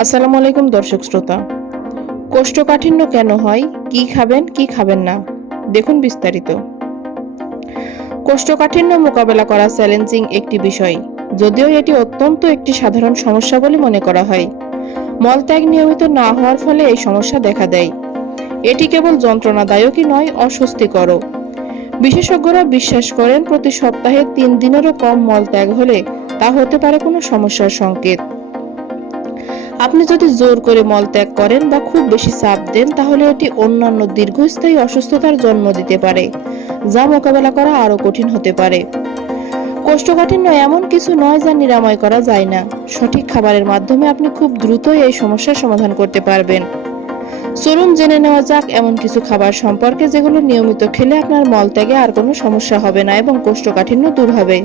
আসসালামু আলাইকুম দর্শক শ্রোতা। কোষ্ঠকাঠিন্য কেন হয়, কি খাবেন কি খাবেন না, দেখুন বিস্তারিত। কোষ্ঠকাঠিন্য মোকাবেলা করা চ্যালেঞ্জিং একটি বিষয়, যদিও এটি অত্যন্ত একটি সাধারণ সমস্যা বলে মনে করা হয়। মলত্যাগ নিয়মিত না হওয়ার ফলে এই সমস্যা দেখা দেয়। এটি কেবল যন্ত্রণাদায়কই নয়, অস্বস্তিকরও। বিশেষজ্ঞরা বিশ্বাস করেন প্রতি সপ্তাহে 3 দিনেরও কম মলত্যাগ হলে তা হতে পারে কোনো সমস্যার সংকেত। আপনি যদি জোর করে মলত্যাগ করেন বা খুব বেশি চাপ দেন, তাহলে এটি অন্যান্য দীর্ঘস্থায়ী অসুস্থতার জন্ম দিতে পারে, যা মোকাবেলা করা আরো কঠিন হতে পারে। কোষ্ঠকাঠিন্য এমন কিছু নয় যা নিরাময় করা যায় না। সঠিক খাবারের মাধ্যমে আপনি খুব দ্রুতই এই সমস্যার সমাধান করতে পারবেন। চলুন জেনে নেওয়া যাক এমন কিছু খাবার সম্পর্কে যেগুলো নিয়মিত খেলে আপনার মলত্যাগে আর কোনো সমস্যা হবে না এবং কোষ্ঠকাঠিন্য দূর হবে।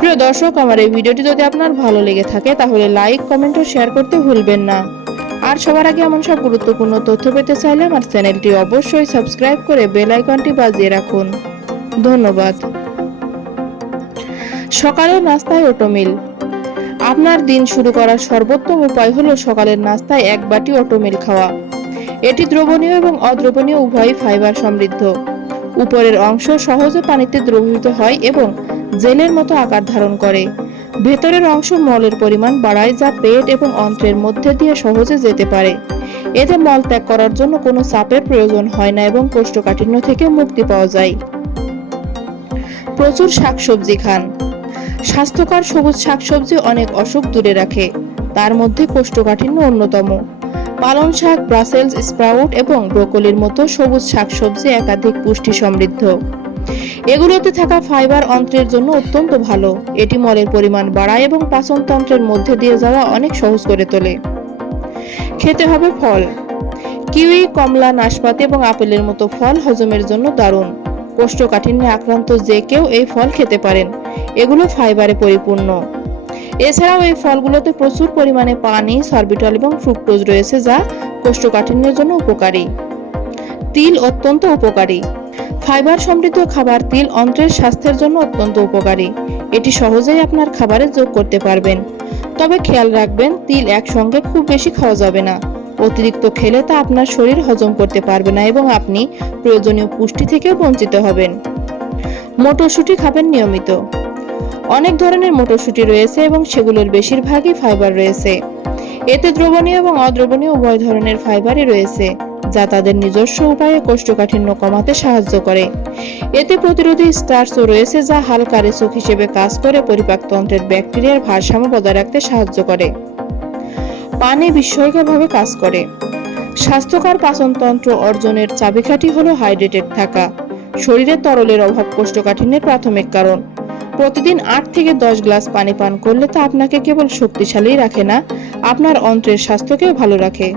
প্রিয় দর্শক, আমার এই ভিডিওটি যদি আপনার ভালো লেগে থাকে তাহলে লাইক, কমেন্ট ও শেয়ার করতে ভুলবেন না। আর সবার আগে এমন সব গুরুত্বপূর্ণ তথ্য পেতে চাইলে আমার চ্যানেলটি অবশ্যই সাবস্ক্রাইব করে বেল আইকনটি বাজিয়ে রাখুন। ধন্যবাদ। সকালের নাস্তায় ওটমিল। আপনার দিন শুরু করার সর্বোত্তম উপায় হলো সকালের নাস্তায় 1 বাটি ওটমিল খাওয়া। এটি দ্রবণীয় এবং অদ্রবণীয় উভয়ই ফাইবার সমৃদ্ধ। উপরের অংশ সহজে পানিতে দ্রবীভূত হয় এবং জেলের মতো আকার ধারণ করে। ভেতরের অংশ মলের পরিমাণ বাড়ায়, যা পেট এবং অন্ত্রের মধ্যে দিয়ে সহজে যেতে পারে। এতে মল ত্যাগ করার জন্য কোনো চাপের প্রয়োজন হয় না এবং কোষ্ঠকাঠিন্য থেকে মুক্তি পাওয়া যায়। প্রচুর শাকসবজি খান। স্বাস্থ্যকর সবুজ শাকসবজি অনেক অসুখ দূরে রাখে, তার মধ্যে কোষ্ঠকাঠিন্য অন্যতম। পালং শাক, ব্রাসেলস স্প্রাউট এবং ব্রোকলির মতো সবুজ শাকসবজি একাধিক পুষ্টি সমৃদ্ধ। এগুলোতে থাকা ফাইবার অন্ত্রের জন্য অত্যন্ত ভালো। এটি মলের পরিমাণ বাড়ায় এবং পাচনতন্ত্রের মধ্যে দিয়ে যাওয়া অনেক সহজ করে তোলে। খেতে হবে ফল। কিউই, কমলা, নাশপাতি এবং আপেলের মতো ফল হজমের জন্য দারুণ। কোষ্ঠকাঠিন্যে আক্রান্ত যে কেউ এই ফল খেতে পারেন, এগুলো ফাইবারে পরিপূর্ণ। এছাড়াও এই ফলগুলোতে প্রচুর পরিমাণে পানি, সরবিটল এবং ফ্রুক্টোজ রয়েছে, যা কোষ্ঠকাঠিন্যের জন্য উপকারী। তিল অত্যন্ত উপকারী। ফাইবার সমৃদ্ধ খাবার তিল অন্ত্রের স্বাস্থ্যের জন্য অত্যন্ত উপকারী। এটি সহজেই আপনার খাবারে যোগ করতে পারবেন। তবে খেয়াল রাখবেন, তিল একসঙ্গে খুব বেশি খাওয়া যাবে না। অতিরিক্ত খেলে তা আপনার শরীর হজম করতে পারবে না এবং আপনি প্রয়োজনীয় পুষ্টি থেকেও বঞ্চিত হবেন। মটরশুঁটি খাবেন নিয়মিত। অনেক ধরনের মটরশুঁটি রয়েছে এবং সেগুলোর বেশিরভাগই ফাইবার রয়েছে। এতে দ্রবণীয় এবং অদ্রবণীয় উভয় ধরনের ফাইবারই রয়েছে, যা তাদের নিজস্ব উপায়ে কোষ্ঠকাঠিন্য কমাতে সাহায্য করে। এতে প্রতিরোধী স্টার্চও রয়েছে, যা হালকা রেচক হিসেবে কাজ করে পরিপাকতন্ত্রের ব্যাকটেরিয়ার ভারসাম্য বজায় রাখতে সাহায্য করে। পানি বিস্ময়করভাবে কাজ করে। স্বাস্থ্যকর পাচনতন্ত্র অর্জনের চাবিকাঠি হলো হাইড্রেটেড থাকা। শরীরে তরলের অভাব কোষ্ঠকাঠিন্যের প্রাথমিক কারণ। প্রতিদিন 8 থেকে 10 গ্লাস পানি পান করলে তা আপনাকে কেবল শক্তিশালী রাখে না, আপনার অন্ত্রের স্বাস্থ্যকেও ভালো রাখে।